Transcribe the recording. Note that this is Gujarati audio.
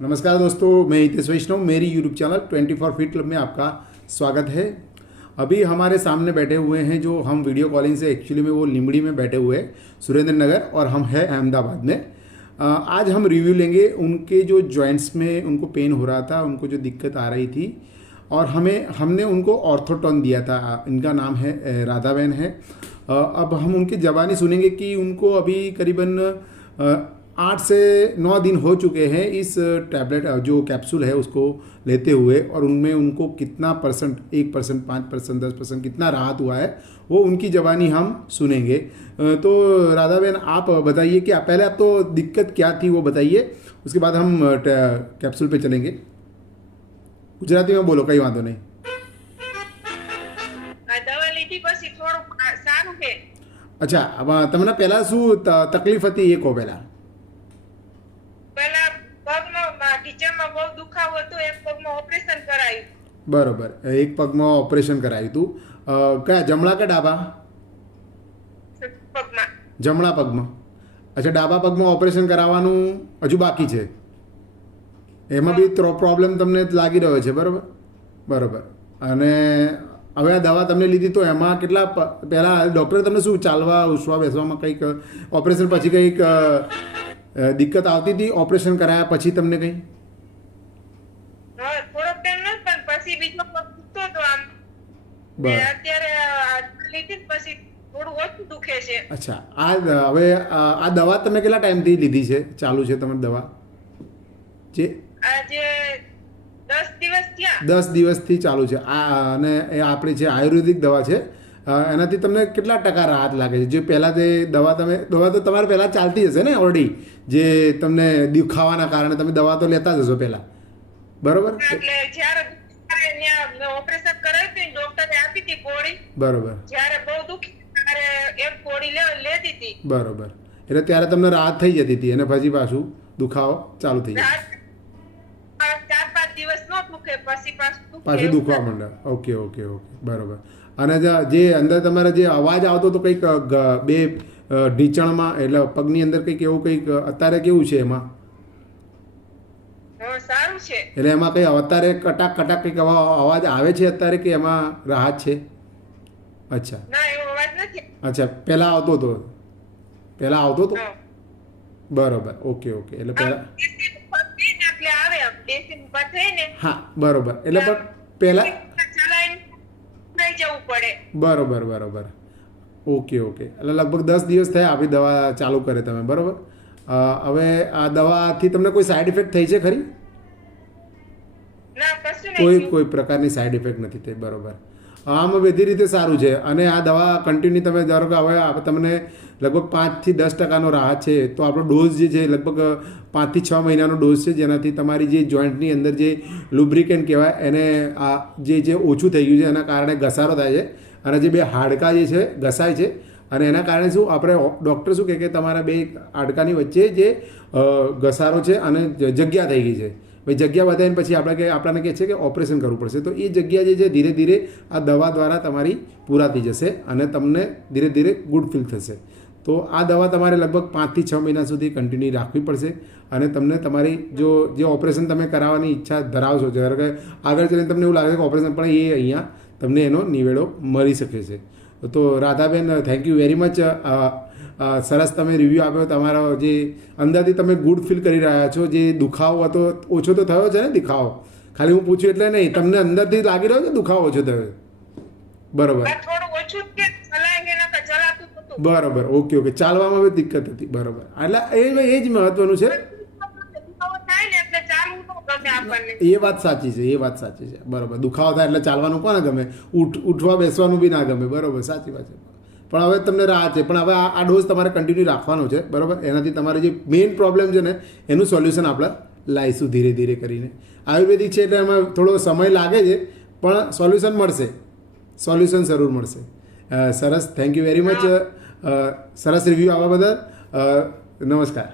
नमस्कार दोस्तों, मैं हितेश वैष्णव। मेरी यूट्यूब चैनल 24 फीट क्लब में आपका स्वागत है। अभी हमारे सामने बैठे हुए हैं जो हम वीडियो कॉलिंग से, एक्चुअली में वो लिमड़ी में बैठे हुए हैं, सुरेंद्र नगर, और हम हैं अहमदाबाद में। आज हम रिव्यू लेंगे उनके जो जॉइंट्स में उनको पेन हो रहा था, उनको जो दिक्कत आ रही थी, और हमने उनको ऑर्थोटोन दिया था। इनका नाम है राधाबेन है। अब हम उनकी ज़बानी सुनेंगे कि उनको अभी करीबन 8 से 9 दिन हो चुके हैं इस टैबलेट जो कैप्सूल है उसको लेते हुए, और उनमें उनको कितना परसेंट, 1%, 5%, 10% कितना राहत हुआ है वो उनकी ज़बानी हम सुनेंगे। तो राधाबेन, आप बताइए कि पहले आप तो दिक्कत क्या थी वो बताइए, उसके बाद हम कैप्सूल पे चलेंगे। गुजराती में बोलो, कई वांधो नहीं। દવા લીધી પછી થોડું સારું છે। अच्छा, તમને પહેલાં શું તકલીફ હતી એ કહો પહેલાં। પહેલા પગમાં ટીચરમાં બહુ દુખાવો હતો, એક પગમાં ઓપરેશન કરાયું। બરોબર, એક પગમાં ઓપરેશન કરાયું હતું। કયા, જમણા કે ડાબા? પગમાં જમણા પગમાં। અચ્છા, ડાબા પગમાં ઓપરેશન કરાવવાનું હજુ બાકી છે, એમાં બી પ્રોબ્લેમ તમને લાગી રહ્યો છે, બરાબર બરાબર। અને હવે આ દવા તમને લીધી તો એમાં કેટલા પહેલાં ડૉક્ટરે તમને શું ચાલવા ઉઠવા બેસવામાં કંઈક ઓપરેશન પછી કંઈક દિક્કત આવતી હતી ઓપરેશન કરાયા પછી તમને કંઈ? થોડોક ટાઈમ ન, પણ પછી બીજો પગ દુખતો હતો આમ, અત્યારે લીધી પછી થોડું ઓછું દુખે છે। અચ્છા, હવે આ દવા તમે કેટલા ટાઈમથી લીધી છે, ચાલુ છે તમારી દવા? જે આજે 10 દિવસ થયા। 10 દિવસથી ચાલુ છે અને એ આપણી છે આયુર્વેદિક દવા છે। એનાથી તમને કેટલા ટકા રાહત લાગે છે? જે પહેલાં તે દવા તો તમારે પહેલાં ચાલતી હશે ને ઓલરેડી, જે તમને દુખાવાના કારણે તમે દવા તો લેતા જ હશો પહેલાં, બરોબર? એટલે જ્યારે ઓપરેશન કરાયું હતું ડોક્ટરે આપી હતી ગોળી, બરોબર। જ્યારે બહુ દુખી ત્યારે એક ગોળી લેતી હતી, બરોબર, એટલે ત્યારે તમને રાહત થઈ જતી હતી અને પછી પાછું દુખાવો ચાલુ થઈ જાય, 4-5 દિવસ ન દુખે, પછી પાછું દુખવા માંડે। ઓકે ઓકે ઓકે, બરોબર। અને જે અંદર તમારે જે અવાજ આવતો હતો કંઈક બે ઢીંચણમાં, એટલે પગની અંદર કંઈક એવું કંઈક, અત્યારે કેવું છે એમાં? સારું છે। એટલે એમાં કંઈ અત્યારે કટાક કટાક કંઈક અવાજ આવે છે અત્યારે, કે એમાં રાહત છે? અચ્છા, ના એવો અવાજ નથી। અચ્છા, પહેલાં આવતો હતો? પહેલાં આવતો હતો, બરોબર, ઓકે ઓકે। એટલે પહેલાં એટલે આવે આમ દેશી થઈને, હા, બરોબર, એટલે પણ પહેલાં ચલાઈને લઈ જવું પડે। બરોબર બરોબર, ઓકે ઓકે। એટલે લગભગ 10 દિવસ થયા આપણી દવા ચાલુ કરે તમે, બરાબર? હવે આ દવાથી તમને કોઈ સાઈડ ઇફેક્ટ થઈ છે ખરી? ના, કશું નહીં, કોઈ પ્રકારની સાઈડ ઇફેક્ટ નથી થઈ, બરોબર। આમ બધી રીતે સારું છે। અને આ દવા કન્ટિન્યુ તમે ધારો કે હવે તમને લગભગ 5 થી 10% રાહત છે, તો આપણો ડોઝ જે છે લગભગ 5 થી 6 મહિનાનો ડોઝ છે, જેનાથી તમારી જે જોઈન્ટની અંદર જે લુબ્રિકેન્ટ કહેવાય એને આ જે ઓછું થઈ ગયું છે એના કારણે ઘસારો થાય છે, અને જે બે હાડકાં જે છે ઘસાય છે, અને એના કારણે શું આપણે ડૉક્ટર શું કહે કે તમારા બે હાડકાની વચ્ચે જે ઘસારો છે અને જગ્યા થઈ ગઈ છે, ભાઈ જગ્યા વધારીને પછી આપણને કહે છે કે ઓપરેશન કરવું પડશે, તો એ જગ્યા જે છે ધીરે ધીરે આ દવા દ્વારા તમારી પૂરાતી જશે અને તમને ધીરે ધીરે ગુડ ફીલ થશે। તો આ દવા તમારે લગભગ 5 થી 6 મહિના સુધી કન્ટિન્યુ રાખવી પડશે, અને તમને તમારી જે ઓપરેશન તમે કરાવવાની ઈચ્છા ધરાવશો, જ્યારે કે આગળ જઈને તમને એવું લાગે કે ઓપરેશન, પણ એ અહીંયા તમને એનો નિવેડો મળી શકે છે। તો Radhaben, thank you very much. સરસ તમે રિવ્યૂ આપ્યો, તમારો જે અંદરથી તમે ગુડ ફીલ કરી રહ્યા છો, જે દુખાવો હતો ઓછો તો થયો છે ને? દુખાવો ખાલી હું પૂછ્યું એટલે નહીં, તમને અંદરથી લાગી રહ્યો છે દુખાવો ઓછો થયો? બરોબર થોડું ઓછું કે ચલાય કે નકર ચલાતું હતું, બરોબર, ઓકે ઓકે। ચાલવામાં બી દિક્કત હતી, બરોબર, એટલે એ જ મહત્વનું છે। દુખાવો થાય ને એટલે ચાલવું ન ગમે આપણને। એ વાત સાચી છે, એ વાત સાચી છે, બરોબર। દુખાવો થાય એટલે ચાલવાનું કોને ગમે? ઉઠવા બેસવાનું બી ના ગમે, બરોબર, સાચી વાત છે। પણ હવે તમને રાહત છે, પણ હવે આ ડોઝ તમારે કન્ટિન્યુ રાખવાનો છે, બરાબર? એનાથી તમારે જે મેઇન પ્રોબ્લેમ છે ને એનું સોલ્યુશન આપણે લાવીશું ધીરે ધીરે કરીને। આયુર્વેદિક છે એટલે એમાં થોડો સમય લાગે છે, પણ સોલ્યુશન મળશે, સોલ્યુશન જરૂર મળશે। સરસ, થેન્ક યુ વેરી મચ। સરસ રિવ્યૂ આવવા બદલ, નમસ્કાર।